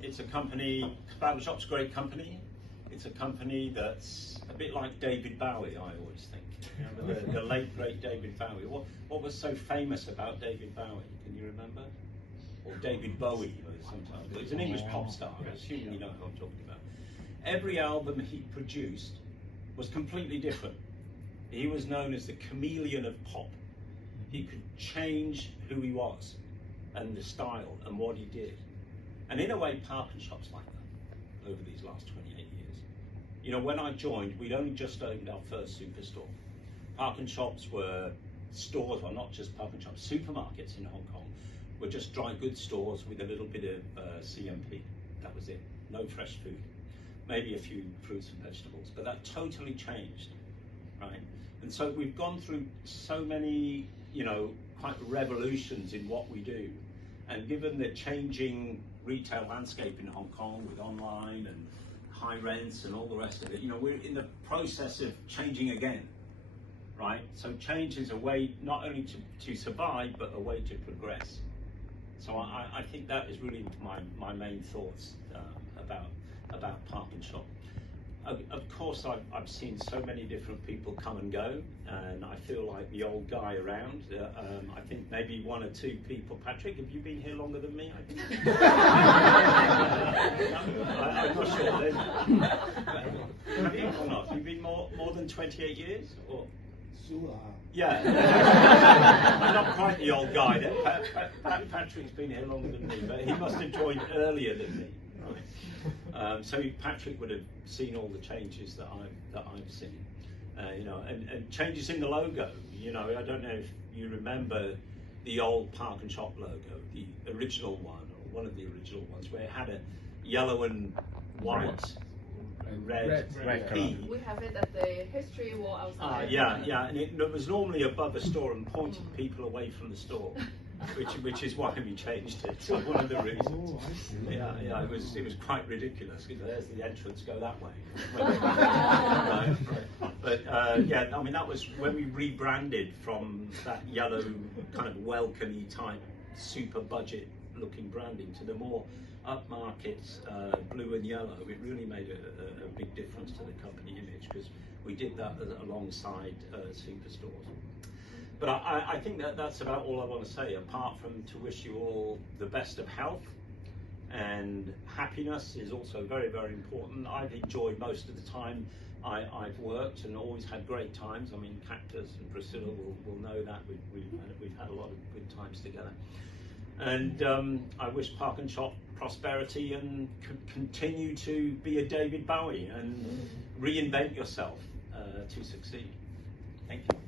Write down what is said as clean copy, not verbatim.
It's a company, Spartan Shop's a great company. It's a company that's a bit like David Bowie, I always think. You know, the late, great David Bowie. What was so famous about David Bowie? Can you remember? Or David Bowie, sometimes. But he's an English pop star, I assume you know who I'm talking about. Every album he produced was completely different. He was known as the chameleon of pop. He could change who he was and the style and what he did. And in a way, Park & Shop's like that over these last 28 years. You know, when I joined, we'd only just opened our first superstore. Park & Shops were stores, well, not just Park & Shops, supermarkets in Hong Kong were just dry goods stores with a little bit of CMP. That was it. No fresh food. Maybe a few fruits and vegetables, but that totally changed, right? And so we've gone through so many, you know, quite revolutions in what we do. And given the changing retail landscape in Hong Kong with online and high rents and all the rest of it, you know, we're in the process of changing again, right? So change is a way not only to survive, but a way to progress. So I think that is really my main thoughts about Park & Shop. Of course, I've seen so many different people come and go, and I feel like the old guy around. I think maybe one or two people. Patrick, have you been here longer than me? I think. I'm not sure. Have you or not? You've been more than 28 years, or? Yeah. I'm not quite the old guy. Patrick's been here longer than me, but he must have joined earlier than me. Right. So Patrick would have seen all the changes that I've seen, you know, and changes in the logo. You know, I don't know if you remember the old Park & Shop logo, the original one, or one of the original ones, where it had a yellow and white, red P. We have it at the history wall outside. Yeah, and it was normally above a store and pointing people away from the store. Which is why we changed it. So one of the reasons. Oh, I see. Yeah, it was quite ridiculous because there's the entrance, go that way. Right. But yeah, I mean that was when we rebranded from that yellow kind of welcome-y type super budget looking branding to the more upmarket blue and yellow. It really made a big difference to the company image because we did that alongside superstores. But I think that's about all I want to say, apart from to wish you all the best of health, and happiness is also very, very important. I've enjoyed most of the time I've worked and always had great times. I mean, Cactus and Priscilla will know that. We've had a lot of good times together. And I wish Park & Shop prosperity and continue to be a David Bowie and reinvent yourself to succeed. Thank you.